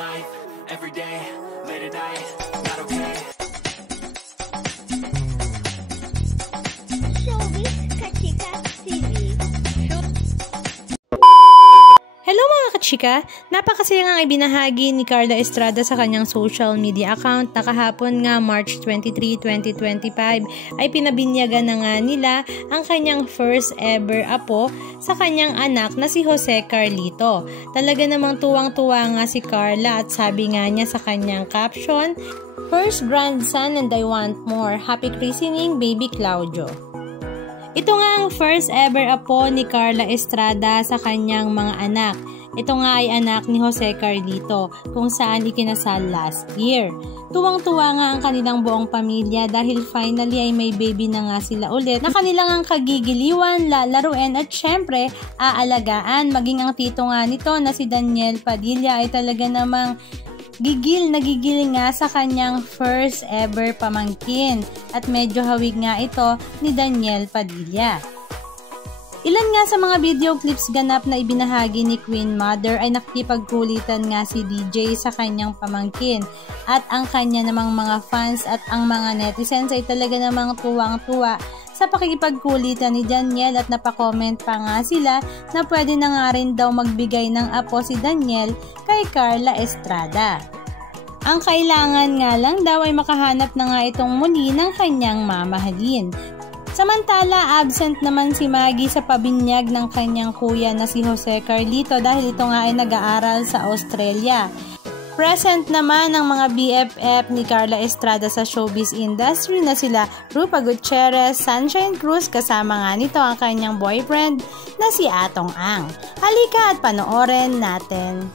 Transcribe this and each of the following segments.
life, every day, late at night, not okay. Showbiz Kachika TV. Hello mga kachika! Napakasaya nga ibinahagi ni Carla Estrada sa kanyang social media account na kahapon nga March 23, 2025 ay pinabinyagan na nga nila ang kanyang first ever apo sa kanyang anak na si Jose Carlito. Talaga namang tuwang-tuwa nga si Carla at sabi nga niya sa kanyang caption, "First grandson and I want more. Happy christening, baby Claudio." Ito nga ang first ever apo ni Carla Estrada sa kanyang mga anak. Ito nga ay anak ni Jose Carlito kung saan ikinasal last year. Tuwang-tuwa nga ang kanilang buong pamilya dahil finally ay may baby na nga sila ulit na kanilang ang kagigiliwan, lalaruin at syempre aalagaan. Maging ang tito nga nito na si Daniel Padilla ay talaga namang gigil nga sa kanyang first ever pamangkin at medyo hawig nga ito ni Daniel Padilla. Ilan nga sa mga video clips ganap na ibinahagi ni Queen Mother ay nakikipagkulitan nga si DJ sa kanyang pamangkin at ang kanya namang mga fans at ang mga netizens ay talaga namang tuwang-tuwa sa pakikipagkulitan ni Daniel at napakomment pa nga sila na pwede na nga rin daw magbigay ng apo si Daniel kay Carla Estrada. Ang kailangan nga lang daw ay makahanap na nga itong muli ng kanyang mamahalin. Samantala, absent naman si Maggie sa pabinyag ng kanyang kuya na si Jose Carlito dahil ito nga ay nag-aaral sa Australia. Present naman ang mga BFF ni Carla Estrada sa showbiz industry na sila Rupa Gutierrez, Sunshine Cruz kasama nga nito ang kanyang boyfriend na si Atong Ang. Halika at panoorin natin.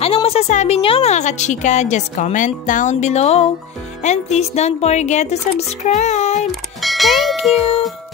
Anong masasabi nyo mga kachika? Just comment down below. And please don't forget to subscribe. Thank you!